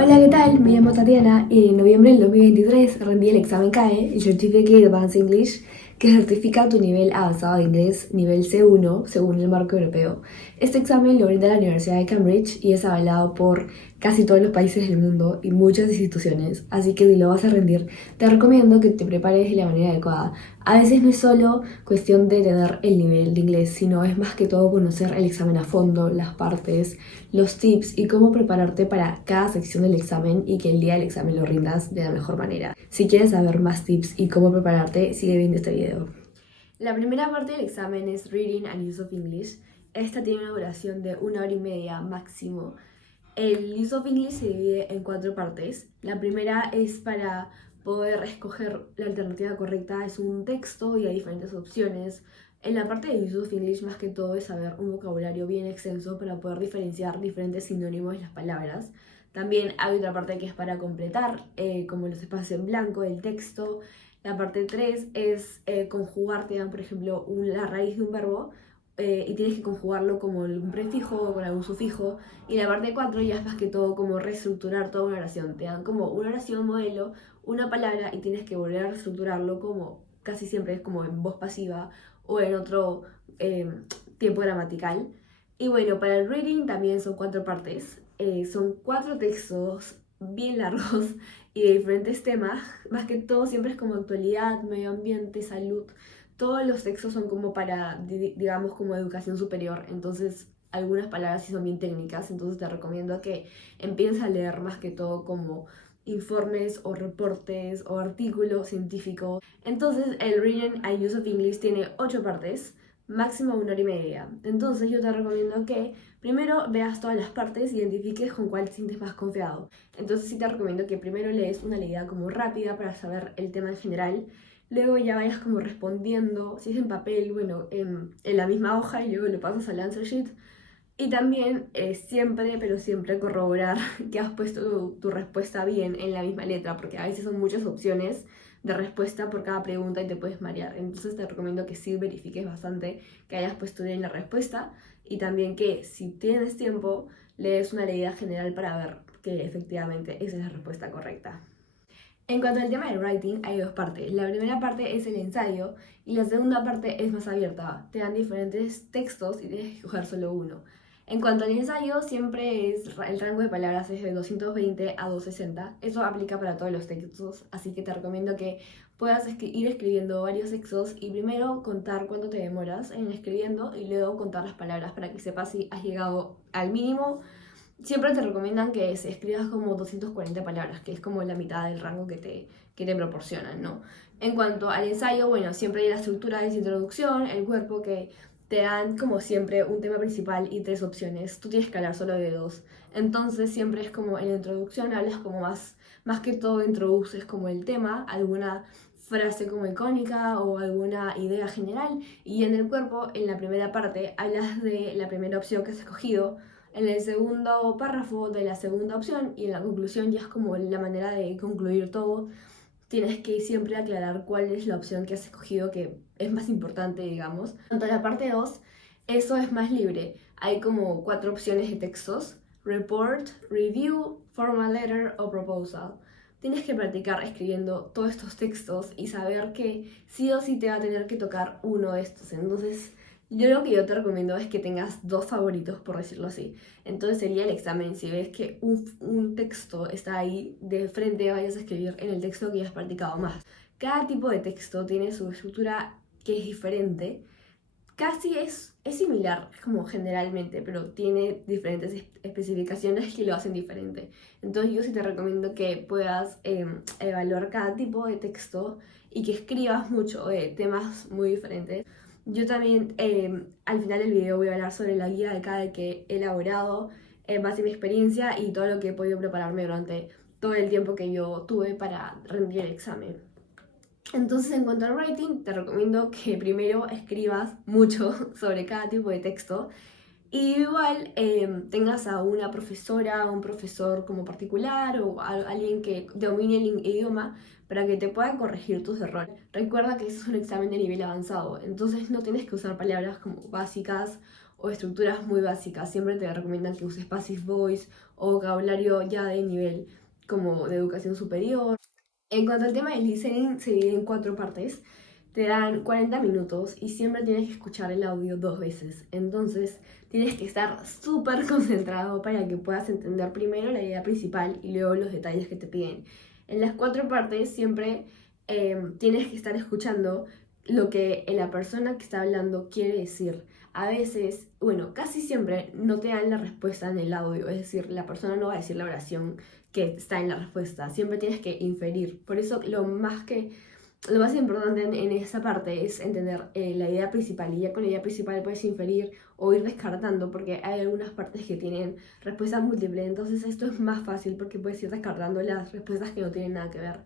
Hola, ¿qué tal? Me llamo Tatiana y en noviembre del 2023 rendí el examen CAE, el Certificate Advanced English, que certifica tu nivel avanzado de inglés, nivel C1, según el marco europeo. Este examen lo brinda la Universidad de Cambridge y es avalado por casi todos los países del mundo y muchas instituciones, así que si lo vas a rendir, te recomiendo que te prepares de la manera adecuada. A veces no es solo cuestión de tener el nivel de inglés, sino es más que todo conocer el examen a fondo, las partes, los tips y cómo prepararte para cada sección del examen y que el día del examen lo rindas de la mejor manera. Si quieres saber más tips y cómo prepararte, sigue viendo este video. La primera parte del examen es Reading and Use of English. Esta tiene una duración de 1 hora y media máximo. El Use of English se divide en 4 partes. La primera es para poder escoger la alternativa correcta, es un texto y hay diferentes opciones. En la parte de Use of English más que todo es saber un vocabulario bien extenso para poder diferenciar diferentes sinónimos de las palabras. También hay otra parte que es para completar, como los espacios en blanco del texto. La parte 3 es conjugar, te dan por ejemplo la raíz de un verbo y tienes que conjugarlo como un prefijo o con algún sufijo. Y la parte 4 ya es más que todo como reestructurar toda una oración. Te dan como una oración modelo, una palabra y tienes que volver a reestructurarlo como casi siempre es como en voz pasiva o en otro eh, tiempo gramatical. Y bueno, para el reading también son 4 partes. Son 4 textos bien largos y de diferentes temas. Más que todo siempre es como actualidad, medio ambiente, salud. Todos los textos son como para, digamos, como educación superior. Entonces algunas palabras sí son bien técnicas, entonces te recomiendo que empieces a leer más que todo como informes o reportes o artículos científicos. Entonces el Reading and Use of English tiene 8 partes, máximo 1 hora y media. Entonces yo te recomiendo que primero veas todas las partes y identifiques con cuál te sientes más confiado. Entonces sí te recomiendo que primero lees una leída como rápida para saber el tema en general. Luego ya vayas como respondiendo, si es en papel, bueno, en la misma hoja y luego lo pasas al answer sheet. Y también siempre, pero siempre corroborar que has puesto tu respuesta bien en la misma letra, porque a veces son muchas opciones de respuesta por cada pregunta y te puedes marear. Entonces te recomiendo que sí verifiques bastante que hayas puesto bien la respuesta y también que si tienes tiempo lees una leída general para ver que efectivamente esa es la respuesta correcta. En cuanto al tema del writing, hay 2 partes. La primera parte es el ensayo y la segunda parte es más abierta. Te dan diferentes textos y tienes que escoger solo uno. En cuanto al ensayo, siempre es el rango de palabras es de 220 a 260. Eso aplica para todos los textos, así que te recomiendo que puedas ir escribiendo varios textos y primero contar cuánto te demoras en escribiendo y luego contar las palabras para que sepas si has llegado al mínimo. Siempre te recomiendan que se escribas como 240 palabras, que es como la mitad del rango que te proporcionan, ¿no? En cuanto al ensayo, bueno, siempre hay la estructura de introducción, el cuerpo que te dan como siempre un tema principal y 3 opciones. Tú tienes que hablar solo de 2. Entonces siempre es como en la introducción hablas como más que todo introduces como el tema, alguna frase como icónica o alguna idea general y en el cuerpo, en la primera parte, hablas de la primera opción que has escogido, en el segundo párrafo de la segunda opción y en la conclusión ya es como la manera de concluir todo. Tienes que siempre aclarar cuál es la opción que has escogido que es más importante, digamos. En cuanto a la parte 2, eso es más libre. Hay como 4 opciones de textos: report, review, formal letter o proposal. Tienes que practicar escribiendo todos estos textos y saber que sí o sí te va a tener que tocar uno de estos. Entonces, yo lo que yo te recomiendo es que tengas 2 favoritos, por decirlo así. Entonces sería el examen. Si ves que un texto está ahí de frente, vayas a escribir en el texto que ya has practicado más. Cada tipo de texto tiene su estructura que es diferente. Casi es similar como generalmente, pero tiene diferentes especificaciones que lo hacen diferente. Entonces yo sí te recomiendo que puedas evaluar cada tipo de texto y que escribas mucho de temas muy diferentes. Yo también al final del video voy a hablar sobre la guía de cada que he elaborado en base a mi experiencia y todo lo que he podido prepararme durante todo el tiempo que yo tuve para rendir el examen. Entonces, en cuanto al writing, te recomiendo que primero escribas mucho sobre cada tipo de texto y igual tengas a una profesora o un profesor como particular o alguien que domine el idioma para que te pueda corregir tus errores. Recuerda que este es un examen de nivel avanzado, entonces no tienes que usar palabras como básicas o estructuras muy básicas. Siempre te recomiendan que uses passive voice o vocabulario ya de nivel como de educación superior. En cuanto al tema del listening, se divide en 4 partes. Te dan 40 minutos y siempre tienes que escuchar el audio 2 veces. Entonces tienes que estar súper concentrado para que puedas entender primero la idea principal y luego los detalles que te piden. En las 4 partes siempre tienes que estar escuchando lo que la persona que está hablando quiere decir. A veces, bueno, casi siempre no te dan la respuesta en el audio, es decir, la persona no va a decir la oración que está en la respuesta, siempre tienes que inferir. Por eso lo más importante en esa parte es entender la idea principal, y ya con la idea principal puedes inferir o ir descartando, porque hay algunas partes que tienen respuesta múltiple, entonces esto es más fácil porque puedes ir descartando las respuestas que no tienen nada que ver.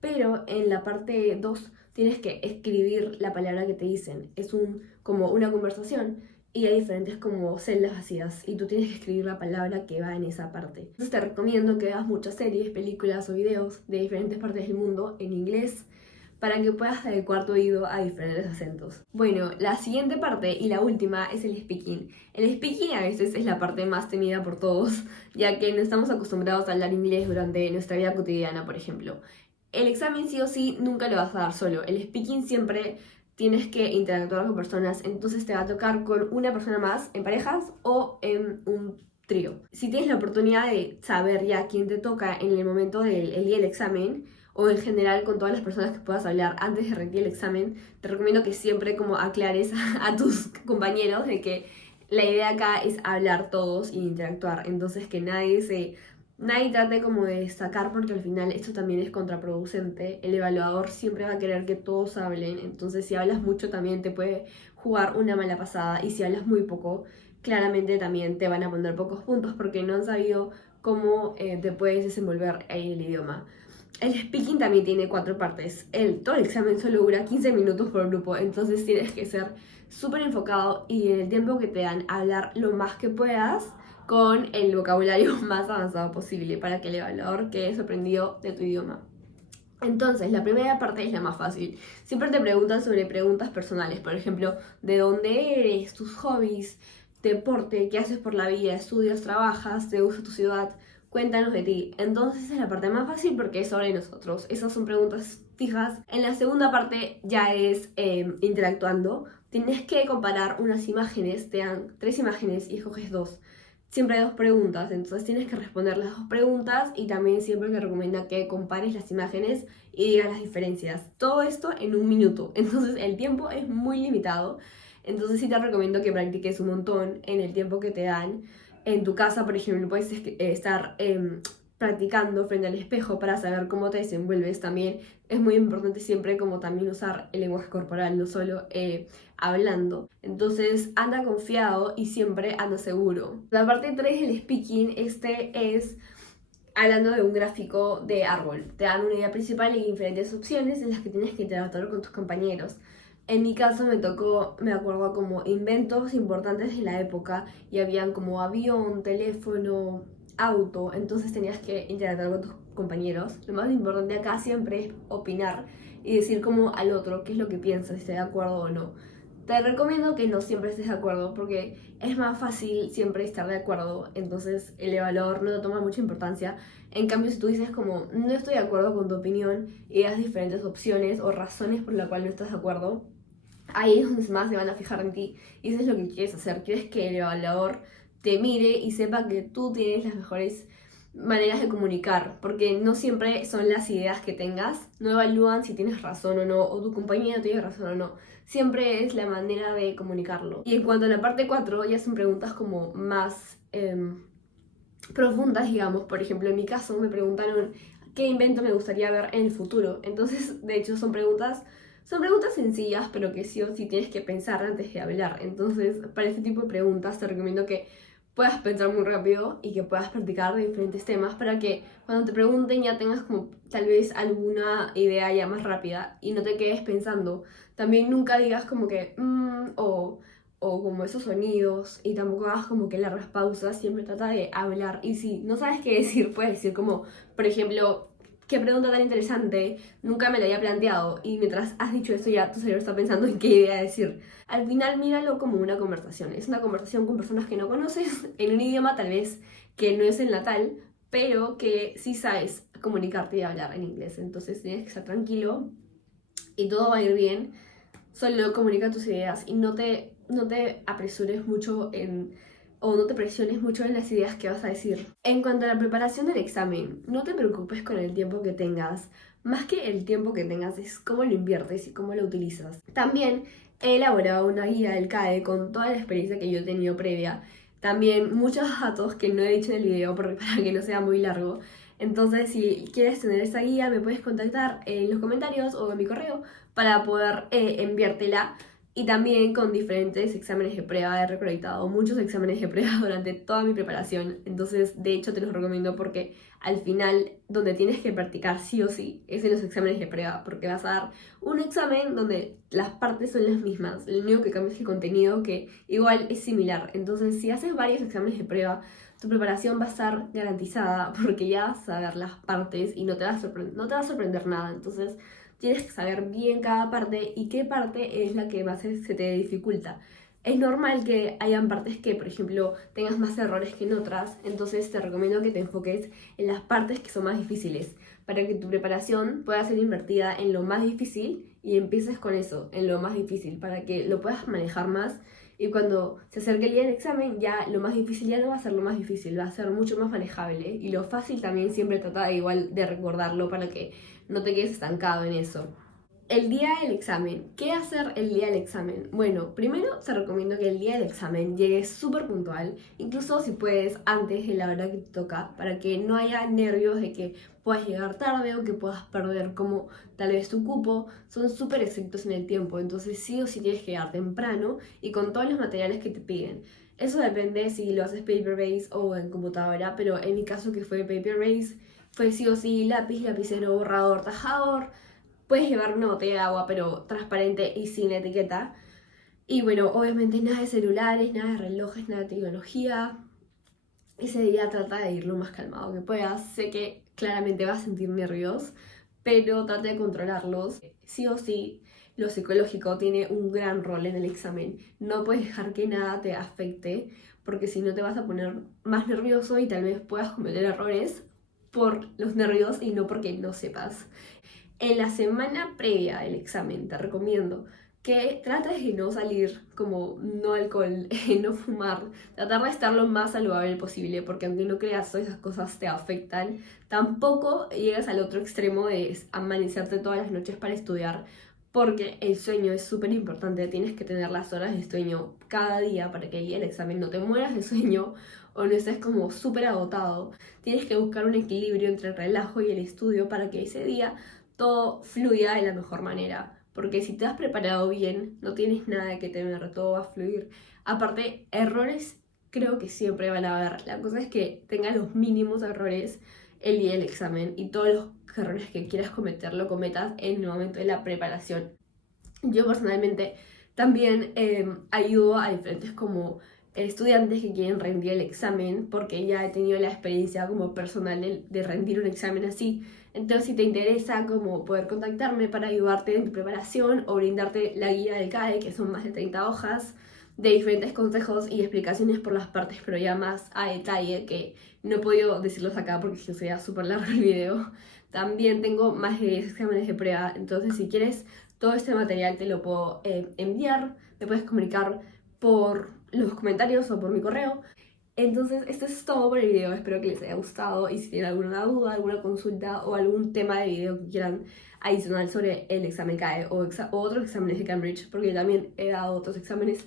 Pero en la parte 2 tienes que escribir la palabra que te dicen. Es como una conversación y hay diferentes como celdas vacías y tú tienes que escribir la palabra que va en esa parte. Entonces te recomiendo que veas muchas series, películas o videos de diferentes partes del mundo en inglés para que puedas adecuar tu oído a diferentes acentos. Bueno, la siguiente parte y la última es el speaking. El speaking a veces es la parte más temida por todos, ya que no estamos acostumbrados a hablar inglés durante nuestra vida cotidiana, por ejemplo. El examen sí o sí nunca lo vas a dar solo. El speaking siempre tienes que interactuar con personas, entonces te va a tocar con una persona más en parejas o en un trío. Si tienes la oportunidad de saber ya quién te toca en el momento del día del examen, o en general con todas las personas que puedas hablar antes de rendir el examen, te recomiendo que siempre como aclares a tus compañeros de que la idea acá es hablar todos y interactuar, entonces que nadie trate como de destacar, porque al final esto también es contraproducente. El evaluador siempre va a querer que todos hablen, entonces si hablas mucho también te puede jugar una mala pasada, y si hablas muy poco, claramente también te van a poner pocos puntos porque no han sabido cómo te puedes desenvolver en el idioma. El speaking también tiene 4 partes. Todo el examen solo dura 15 minutos por grupo, entonces tienes que ser súper enfocado y en el tiempo que te dan hablar lo más que puedas con el vocabulario más avanzado posible para que el evaluador quede sorprendido de tu idioma. Entonces, la primera parte es la más fácil. Siempre te preguntan sobre preguntas personales, por ejemplo, ¿de dónde eres? ¿Tus hobbies? ¿Deporte? ¿Qué haces por la vida? ¿Estudias? ¿Trabajas? ¿Te gusta tu ciudad? Cuéntanos de ti. Entonces es la parte más fácil porque es sobre nosotros. Esas son preguntas fijas. En la segunda parte ya es interactuando. Tienes que comparar unas imágenes, te dan 3 imágenes y escoges 2. Siempre hay 2 preguntas, entonces tienes que responder las 2 preguntas, y también siempre te recomienda que compares las imágenes y digas las diferencias. Todo esto en 1 minuto, entonces el tiempo es muy limitado. Entonces sí te recomiendo que practiques un montón en el tiempo que te dan. En tu casa, por ejemplo, puedes estar practicando frente al espejo para saber cómo te desenvuelves. También es muy importante siempre como también usar el lenguaje corporal, no solo hablando. Entonces anda confiado y siempre anda seguro. La parte 3 del speaking, es hablando de un gráfico de árbol. Te dan una idea principal y diferentes opciones en las que tienes que interactuar con tus compañeros. En mi caso me acuerdo como inventos importantes de la época, y habían como avión, teléfono, auto, entonces tenías que interactuar con tus compañeros. Lo más importante acá siempre es opinar y decir como al otro qué es lo que piensa, si está de acuerdo o no. Te recomiendo que no siempre estés de acuerdo porque es más fácil siempre estar de acuerdo, entonces el evaluador no le toma mucha importancia. En cambio, si tú dices como no estoy de acuerdo con tu opinión y das diferentes opciones o razones por la cual no estás de acuerdo, ahí es donde más se van a fijar en ti, y eso es lo que quieres hacer. Quieres que el evaluador te mire y sepa que tú tienes las mejores maneras de comunicar, porque no siempre son las ideas que tengas, no evalúan si tienes razón o no, o tu compañero tiene razón o no, siempre es la manera de comunicarlo. Y en cuanto a la parte 4, ya son preguntas como más profundas, digamos. Por ejemplo, en mi caso me preguntaron qué invento me gustaría ver en el futuro, entonces de hecho son preguntas sencillas, pero que sí o sí tienes que pensar antes de hablar. Entonces, para este tipo de preguntas te recomiendo que puedas pensar muy rápido y que puedas practicar de diferentes temas para que cuando te pregunten ya tengas como tal vez alguna idea ya más rápida y no te quedes pensando. También nunca digas como que o como esos sonidos, y tampoco hagas como que largas pausas, siempre trata de hablar. Y si no sabes qué decir, puedes decir como, por ejemplo, qué pregunta tan interesante, nunca me la había planteado y mientras has dicho esto ya tu cerebro está pensando en qué idea decir. Al final míralo como una conversación, es una conversación con personas que no conoces en un idioma tal vez que no es el natal, pero que sí sabes comunicarte y hablar en inglés, entonces tienes que estar tranquilo y todo va a ir bien, solo comunica tus ideas y no te apresures mucho o no te presiones mucho en las ideas que vas a decir. En cuanto a la preparación del examen, no te preocupes con el tiempo que tengas. Más que el tiempo que tengas es cómo lo inviertes y cómo lo utilizas. También he elaborado una guía del CAE con toda la experiencia que yo he tenido previa. También muchos datos que no he dicho en el video para que no sea muy largo. Entonces, si quieres tener esa guía, me puedes contactar en los comentarios o en mi correo para poder enviártela. Y también con diferentes exámenes de prueba. He recolectado muchos exámenes de prueba durante toda mi preparación. Entonces, de hecho, te los recomiendo porque al final, donde tienes que practicar sí o sí, es en los exámenes de prueba. Porque vas a dar un examen donde las partes son las mismas. Lo único que cambia es el contenido, que igual es similar. Entonces, si haces varios exámenes de prueba, tu preparación va a estar garantizada porque ya vas a ver las partes y no te va a sorprender nada. Entonces, tienes que saber bien cada parte y qué parte es la que más se te dificulta. Es normal que hayan partes que, por ejemplo, tengas más errores que en otras, entonces te recomiendo que te enfoques en las partes que son más difíciles, para que tu preparación pueda ser invertida en lo más difícil y empieces con eso, en lo más difícil, para que lo puedas manejar más y cuando se acerque el día del examen, ya lo más difícil ya no va a ser lo más difícil, va a ser mucho más manejable. Y lo fácil también siempre trata igual de recordarlo para que no te quedes estancado en eso. El día del examen. ¿Qué hacer el día del examen? Bueno, primero te recomiendo que el día del examen llegues súper puntual, incluso si puedes antes de la hora que te toca, para que no haya nervios de que puedas llegar tarde o que puedas perder como tal vez tu cupo. Son súper estrictos en el tiempo, entonces sí o sí tienes que llegar temprano y con todos los materiales que te piden. Eso depende si lo haces paper-based o en computadora, pero en mi caso que fue paper-based, fue sí o sí lápiz, lapicero, borrador, tajador. Puedes llevar una botella de agua, pero transparente y sin etiqueta. Y bueno, obviamente nada de celulares, nada de relojes, nada de tecnología. Ese día trata de ir lo más calmado que puedas. Sé que claramente vas a sentir nervios, pero trata de controlarlos. Sí o sí, lo psicológico tiene un gran rol en el examen. No puedes dejar que nada te afecte, porque si no te vas a poner más nervioso y tal vez puedas cometer errores por los nervios y no porque no sepas. En la semana previa del examen te recomiendo que trates de no salir como no alcohol, no fumar, tratar de estar lo más saludable posible, porque aunque no creas, todas esas cosas te afectan. Tampoco llegas al otro extremo de amanecerte todas las noches para estudiar, porque el sueño es súper importante. Tienes que tener las horas de sueño cada día para que el día del examen no te mueras de sueño o no estés como súper agotado. Tienes que buscar un equilibrio entre el relajo y el estudio para que ese día todo fluya de la mejor manera. Porque si te has preparado bien, no tienes nada que temer, todo va a fluir. Aparte, errores creo que siempre van a haber. La cosa es que tengas los mínimos errores el día del examen y todos los errores que quieras cometer lo cometas en el momento de la preparación. Yo personalmente también ayudo a diferentes como estudiantes que quieren rendir el examen porque ya he tenido la experiencia como personal de rendir un examen así. Entonces, si te interesa como poder contactarme para ayudarte en tu preparación o brindarte la guía del CAE, que son más de 30 hojas de diferentes consejos y explicaciones por las partes, pero ya más a detalle, que no he podido decirlos acá porque si no sería súper largo el video. También tengo más de 10 exámenes de prueba, entonces si quieres todo este material te lo puedo enviar, me puedes comunicar por los comentarios o por mi correo. Entonces, esto es todo por el video, espero que les haya gustado y si tienen alguna duda, alguna consulta o algún tema de video que quieran adicional sobre el examen CAE o otros exámenes de Cambridge, porque yo también he dado otros exámenes,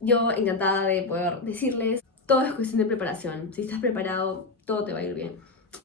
yo encantada de poder decirles, todo es cuestión de preparación, si estás preparado, todo te va a ir bien.